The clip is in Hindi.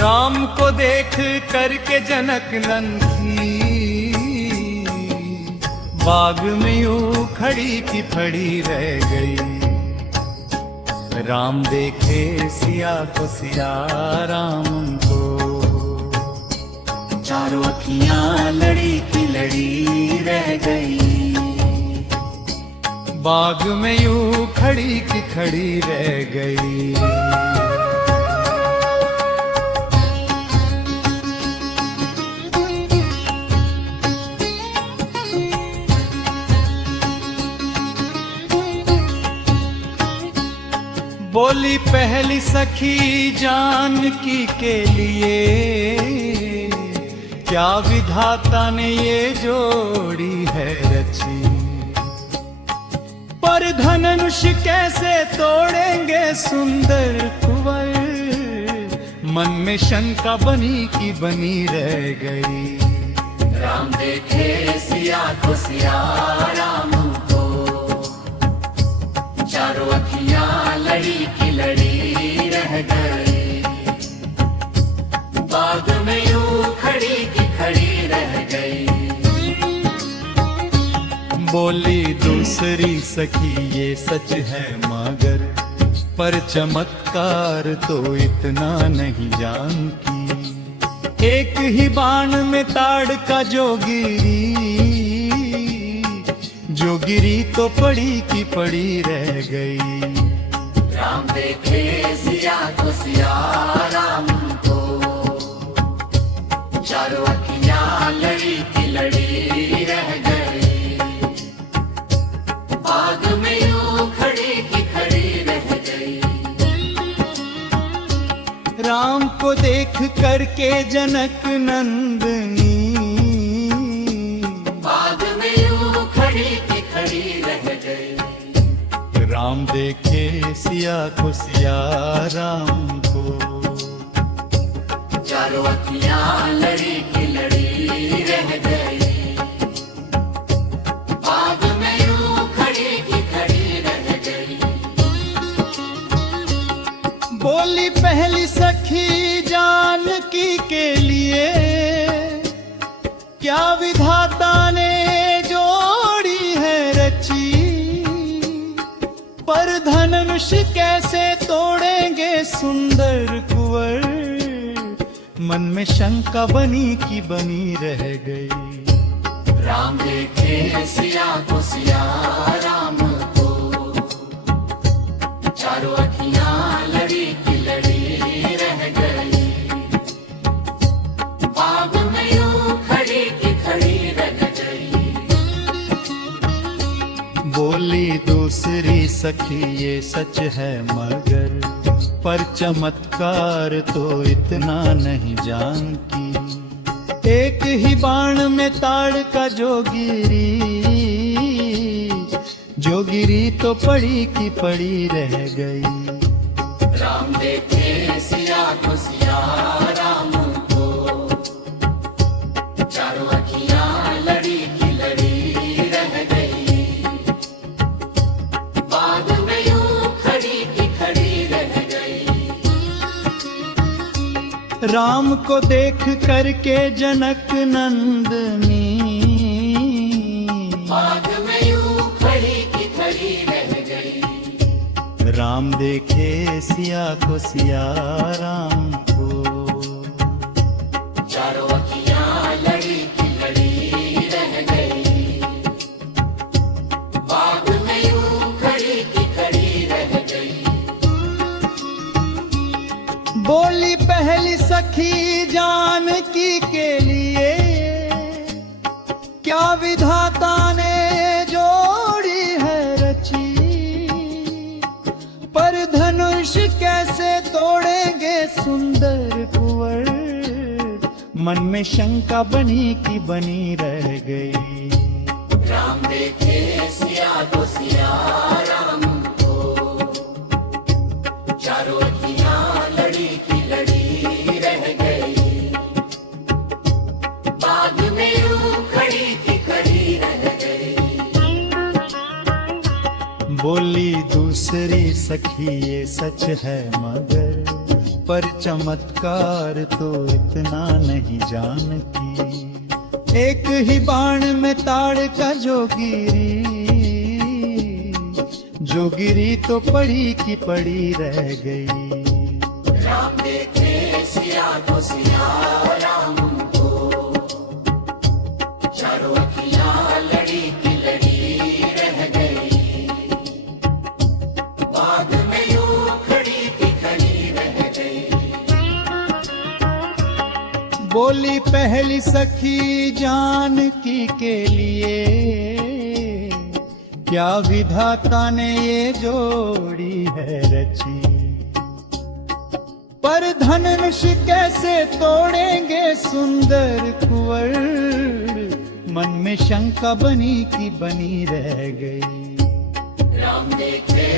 राम को देख करके जनक नंदी बाग में यूं खड़ी की खड़ी रह गई। राम देखे सिया को, सिया राम को, चारों अखियां लड़ी की लड़ी रह गई। बाग में यूं खड़ी की खड़ी रह गई। बोली पहली सखी जानकी के लिए, क्या विधाता ने ये जोड़ी है रची। पर धनुष कैसे तोड़ेंगे सुंदर कुंवर, मन में शंका बनी की बनी रह गई। राम देखे सिया को, सिया राम को, चारों अखियां लड़ी की लड़ी रह गई। बाग में यूं खड़ी की खड़ी रह गई। बोली दूसरी सखी ये सच है मगर, पर चमत्कार तो इतना नहीं जानती। एक ही बाण में ताड़ का जो गिरी तो पड़ी की पड़ी रह गई। राम देखे सिया को, सिया राम को, चारों अखियां लड़ी की लड़ी रह गई। बाग में यूं खड़ी की खड़ी रह गई। राम को देख करके जनक नंदनी बाग में यूं खड़ी की खड़ी रह गई। राम देखे सिया को, सिया राम को, चारों अखियां लड़ी की लड़ी रह गई। बाग में यूं खड़ी की खड़ी रह गई। बोली पहली सखी जानकी के लिए, क्या विधाता ने जोड़ी है रची। पर धनुष कैसे तोड़ेंगे सुंदर कुंवर, मन में शंका बनी की बनी रह गई। राम देखे सिया को, सिया राम को, चारों अखियां लड़ी की लड़ी रह गई। बाग में यूं खड़ी की खड़ी रह गई। बोली दूसरी सखी ये सच है मगर, पर चमत्कार तो इतना नहीं जानती। एक ही बाण में ताड़ का जो गिरी तो पड़ी की पड़ी रह गई। राम देखे सिया को, सिया राम को, चारों अखियां लड़ी की लड़ी रह गई। बाग में यूं खड़ी की खड़ी रह गई। राम को देख करके जनक नंदनी बाग में यूं खड़ी की खड़ी रह गई। राम देखे सिया को, सिया राम को, चारों अखियां लड़ी की लड़ी रह गई। बाग में यूं खड़ी की खड़ी रह गई। बोली पहली सखी जानकी के लिए, क्या विधाता ने जोड़ी है रची। पर धनुष कैसे तोड़ेंगे सुंदर कुंवर, मन में शंका बनी की बनी रह गई। राम देखे सिया को, सिया राम को, चारों अखियां लड़ी की लड़ी रह गई। बाग में यूं खड़ी की खड़ी रह गई। बोली दूसरी सखी ये सच है मगर, पर चमत्कार तो इतना नहीं जानती। एक ही बाण में ताड़ का जो गिरी तो पड़ी की पड़ी रह गई। राम देखे सिया को सिया राम को, चारों अखियां लड़ी की लड़ी रह गई। बाग में यूं खड़ी की खड़ी रह गई। बोली पहली सखी जानकी के लिए, क्या विधाता ने ये जोड़ी है रची। पर धनुष कैसे तोड़ेंगे सुंदर कुंवर, मन में शंका बनी की बनी रह गई। राम देखे